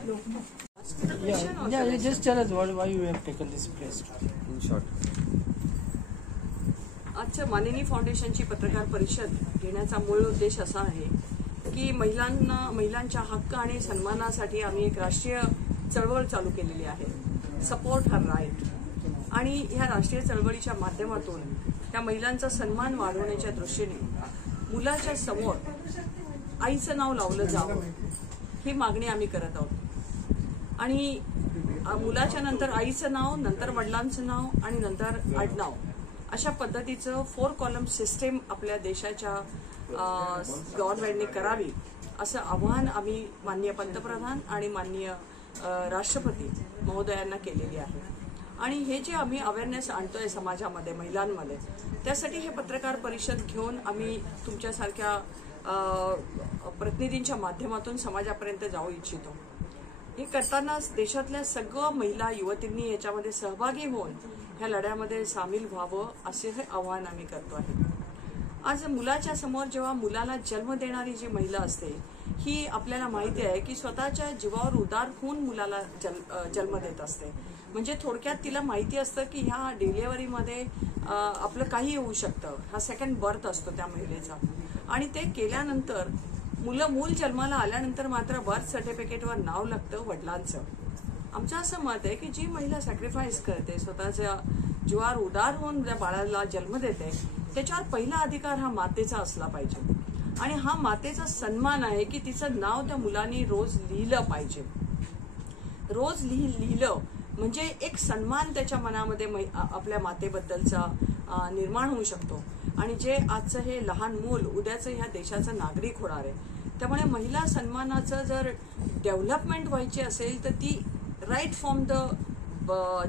Yeah, just tell us why you have taken this place in short. आजच्या मानिनी फाउंडेशनची पत्रकार परिषद घेण्याचा मूळ उद्देश असा आहे की महिलांच्या हक्क आणि सन्मानासाठी आम्ही एक राष्ट्रीय चळवळ चालू केलेली आहे, सपोर्ट हर राईट. आणि ह्या राष्ट्रीय चळवळीच्या माध्यमातून त्या महिलांचा सन्मान वाढवण्याच्या दृष्टीने मुलाच्या समोर आईचं नाव लावलं जावं ही मागणी आम्ही करत आहोत. आणि मुलाच्या नंतर आईचं नाव, नंतर वडिलांचं नाव आणि नंतर आडनाव अशा पद्धतीचं 4 कॉलम सिस्टीम आपल्या देशाच्या गव्हर्नमेंटने करावी असं आवाहन आम्ही माननीय पंतप्रधान आणि माननीय राष्ट्रपती महोदयांना केलेली आहे. आणि हे जे आम्ही अवेअरनेस आणतोय समाजामध्ये, महिलांमध्ये, त्यासाठी हे पत्रकार परिषद घेऊन आम्ही तुमच्यासारख्या प्रतिनिधींच्या माध्यमातून समाजापर्यंत जाऊ इच्छितो. हे करतानाच देशातल्या सगळ्या महिला युवतींनी याच्यामध्ये सहभागी होऊन ह्या लढ्यामध्ये सामील व्हावं असे हे आवाहन आम्ही करतो आहे. आज मुलाच्या समोर जेव्हा मुलाला जन्म देणारी जी महिला असते ही आपल्याला माहिती आहे की स्वतःच्या जीवावर उदार होऊन मुलाला जन्म देत असते. म्हणजे थोडक्यात तिला माहिती असतं की ह्या डिलिव्हरीमध्ये आपलं काही होऊ शकतं. हा सेकंड बर्थ असतो त्या महिलेचा. आणि ते केल्यानंतर मूल जन्माला आल्यानंतर मात्र बर्थ सर्टिफिकेटवर नाव लागतं वडिलांचं. आमचं असं मत आहे की जी महिला सॅक्रिफाईस करते, स्वतःच्या जीवावर उदार होऊन त्या बाळाला जन्म देते, त्याच्यावर पहिला अधिकार हा मातेचा असला पाहिजे. आणि हा मातेचा सन्मान आहे की तिचं नाव त्या मुलांनी रोज लिहिलं पाहिजे. रोज लिहिलं म्हणजे एक सन्मान त्याच्या मनामध्ये आपल्या मातेबद्दलचा निर्माण होऊ शकतो. आणि जे आजचं हे लहान मूल उद्याचं ह्या देशाचं नागरिक होणार आहे. त्यामुळे महिला सन्मानाचं जर डेव्हलपमेंट व्हायची असेल तर ती right from the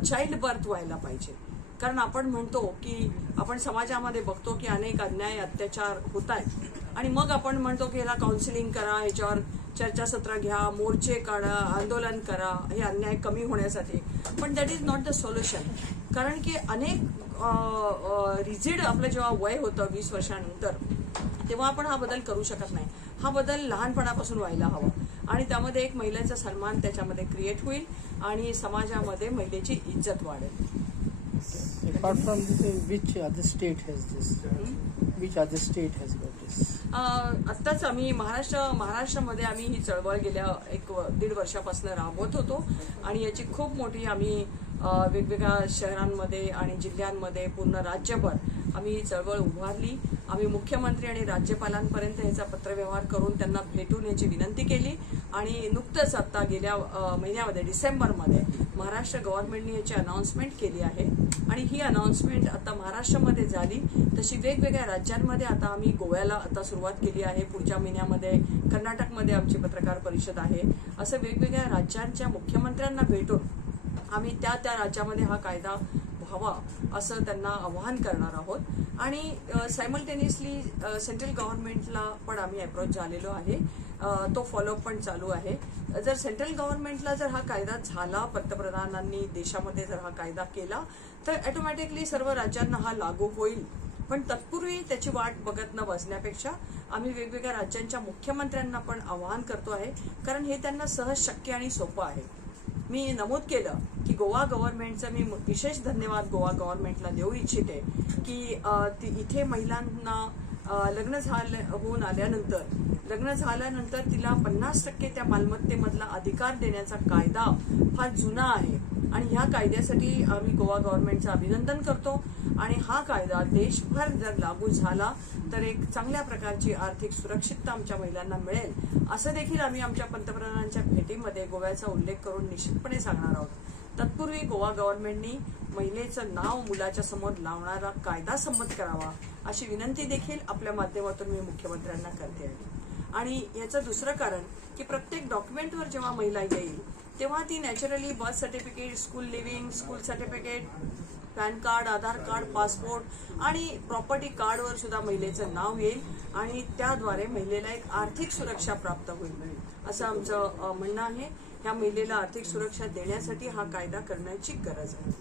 child birth व्हायला पाहिजे. कारण आपण म्हणतो की आपण समाजामध्ये बघतो की अनेक अन्याय अत्याचार होत आहेत आणि मग आपण म्हणतो की ह्याला काउन्सिलिंग करा, ह्याच्यावर चर्चासत्र घ्या, मोर्चे काढा, आंदोलन करा हे अन्याय कमी होण्यासाठी. पण that is not the solution. कारण की अनेक रिजिड आपलं जेव्हा वय होतं 20 वर्षानंतर तेव्हा आपण हा बदल करू शकत नाही. हा बदल लहानपणापासून व्हायला हवा आणि त्यामध्ये एक महिलेचा सन्मान त्याच्यामध्ये क्रिएट होईल आणि समाजामध्ये महिलेची इज्जत वाढेल. Apart from this, which other state has this? Which other state has got this? आत्ताच आम्ही महाराष्ट्रामध्ये आम्ही ही चळवळ गेल्या 1-1.5 वर्षापासून राबवत होतो आणि याची खूप मोठी आम्ही वेगवेगळ्या शहरांमध्ये आणि जिल्ह्यांमध्ये पूर्ण राज्यभर आम्ही ही चळवळ उभारली. आम्ही मुख्यमंत्री आणि राज्यपालांपर्यंत याचा पत्रव्यवहार करून त्यांना भेटून याची विनंती केली. आणि नुकतंच आता गेल्या महिन्यामध्ये डिसेंबरमध्ये महाराष्ट्र गव्हर्नमेंटने याची अनाउन्समेंट केली आहे. आणि ही अनाउन्समेंट आता महाराष्ट्रामध्ये झाली तशी वेगवेगळ्या राज्यांमध्ये आता आम्ही गोव्याला आता सुरुवात केली आहे. पुढच्या महिन्यामध्ये कर्नाटकमध्ये आमची पत्रकार परिषद आहे. असं वेगवेगळ्या राज्यांच्या मुख्यमंत्र्यांना भेटून आम्ही त्या राज्यामध्ये हा कायदा व्हावा असं त्यांना आवाहन करणार आहोत. आणि सायमल्टेनियसली सेंट्रल गव्हर्नमेंटला पण आम्ही अप्रोच झालेलो आहे. तो फॉलोअप पण चालू आहे. जर सेंट्रल गव्हर्नमेंटला जर हा कायदा झाला, पंतप्रधानांनी देशामध्ये जर हा कायदा केला तर ऑटोमॅटिकली सर्व राज्यांना हा लागू होईल. पण तत्पूर्वी त्याची वाट बघत न बसण्यापेक्षा आम्ही वेगवेगळ्या राज्यांच्या मुख्यमंत्र्यांना पण आवाहन करतो आहे. कारण हे त्यांना सहज शक्य आणि सोपं आहे. मी नमूद केलं की गोवा गव्हर्नमेंटचं मी विशेष धन्यवाद गोवा गव्हर्नमेंटला देऊ इच्छिते की इथे महिलांना लग्न झाल्यानंतर तिला 50% त्या मालमत्तेमधला अधिकार देण्याचा कायदा फार जुना आहे. आणि ह्या कायद्यासाठी आम्ही गोवा गव्हर्नमेंटचं अभिनंदन करतो. आणि हा कायदा देशभर जर लागू झाला तर एक चांगल्या प्रकारची आर्थिक सुरक्षितता आमच्या महिलांना मिळेल असं देखील आम्ही आमच्या पंतप्रधानांच्या भेटीमध्ये गोव्याचा उल्लेख करून निश्चितपणे सांगणार आहोत. तत्पूर्वी गोवा गव्हर्नमेंटनी महिलेचं नाव मुलाच्या समोर लावणारा कायदा संमत करावा अशी विनंती देखील आपल्या माध्यमातून मी मुख्यमंत्र्यांना करते आहे. आणि याचं दुसरं कारण की प्रत्येक डॉक्युमेंटवर जेव्हा महिला येईल तेव्हा ती naturally birth certificate, school leaving, school certificate, PAN card, Aadhaar card, passport आणि प्रॉपर्टी कार्डवर सुद्धा महिलेचं नाव येईल आणि त्याद्वारे महिलेला एक आर्थिक सुरक्षा प्राप्त होईल असं आमचं म्हणणं आहे. ह्या महिलेला आर्थिक सुरक्षा देण्यासाठी हा कायदा करण्याची गरज आहे.